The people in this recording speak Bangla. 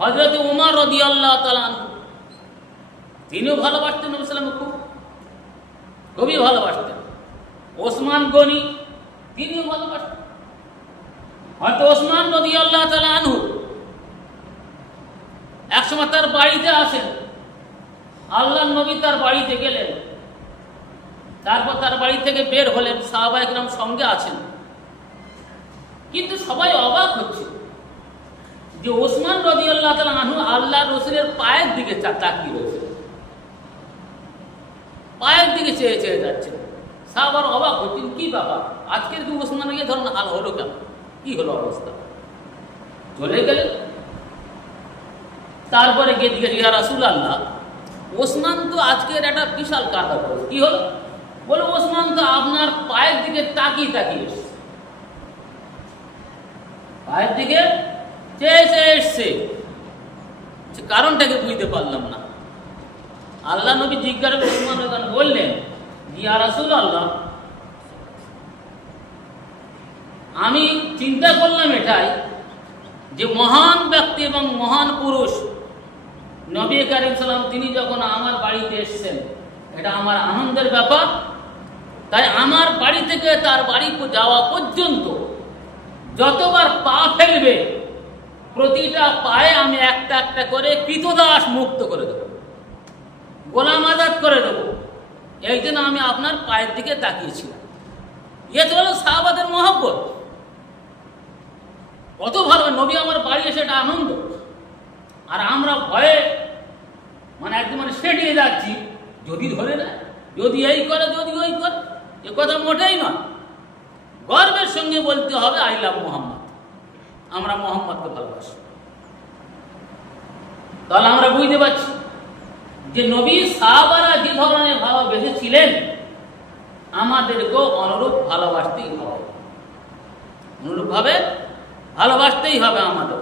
হযরত উমর রাদিয়াল্লাহু তাআলা আনহু তিনিও ভালোবাসতেন নবী সাল্লাল্লাহু আলাইহি ওয়াসাল্লাম, খুবই ভালোবাসতেন। ওসমান গনি তিনিও ভালোবাসতেন। হয়তো ওসমান রাদিয়াল্লাহু তাআলা আনহু একসময় তার বাড়িতে আসেন, আল্লাহর নবী তার বাড়িতে গেলেন, তারপর তার বাড়ি থেকে বের হলেন, সাহাবায়ে কেরাম সঙ্গে আছেন, কিন্তু সবাই অবাক হচ্ছে যে ওসমান রাদিয়াল্লাহু তাআলা আনহু আল্লাহর রাসূলের পায়ের দিকে তাকিয়ে রয়েছে, পায়ের দিকে চেয়ে চেয়ে যাচ্ছে। সাহাবারা অবাক হচ্ছেন, কি ব্যাপার, আজকের কি ওসমানের এই ধরনের হাল হলো কেন, কি হলো অবস্থা? চলে গেলেন। তারপরে গিয়ে জিজ্ঞেস, ইয়া রাসূলুল্লাহ, ওসমান তো আজকের একটা বিশাল কাণ্ড করেছে, কি হলো? বলে, ওসমান তো আপনার পায়ের দিকে তাকিয়ে তাকিয়ে এসছে, পায়ের দিকে চেয়ে চেয়ে এসছে, কারণটাকে বুঝতে পারলাম না। আল্লাহ নবী জিজ্ঞাসা করে ওসমান বললেন, ইয়া রাসূলুল্লাহ, আমি চিন্তা করলাম এটাই যে মহান ব্যক্তি এবং মহান পুরুষ নবী করিম সাল্লাল্লাহু আলাইহি ওয়াসাল্লাম তিনি যখন আমার বাড়িতে এসেছেন, এটা আমার আনন্দের ব্যাপার। তাই আমার বাড়ি থেকে তার বাড়ি যাওয়া পর্যন্ত যতবার পা ফেলবে, প্রতিটা পায়ে আমি একটা একটা করে কৃতদাস মুক্ত করে দেব, গোলাম আজাদ করে দেব। এই জন্য আমি আপনার পায়ের দিকে তাকিয়েছিলাম। এ তো হলো সাহাবাদের মহব্বত। কত ভালো, নবী আমার বাড়ি এসে এটা আনন্দ, আর আমরা ভয়ে একদম সেটিয়ে যাচ্ছি, যদি ধরে না, যদি এই করে, যদি ওই করে। এ কথা মোটেই নয়, গর্বের সঙ্গে বলতে হবে আই লাভ মোহাম্মদ, আমরা মোহাম্মদকে ভালোবাসি। তাহলে আমরা বুঝতে পারছি যে নবী সাহাবারা যে ধরনের ভালোবেসেছিলেন, আমাদেরকেও অনুরূপ ভালোবাসতেই হবে, অনুরূপ ভাবে ভালোবাসতেই হবে আমাদের।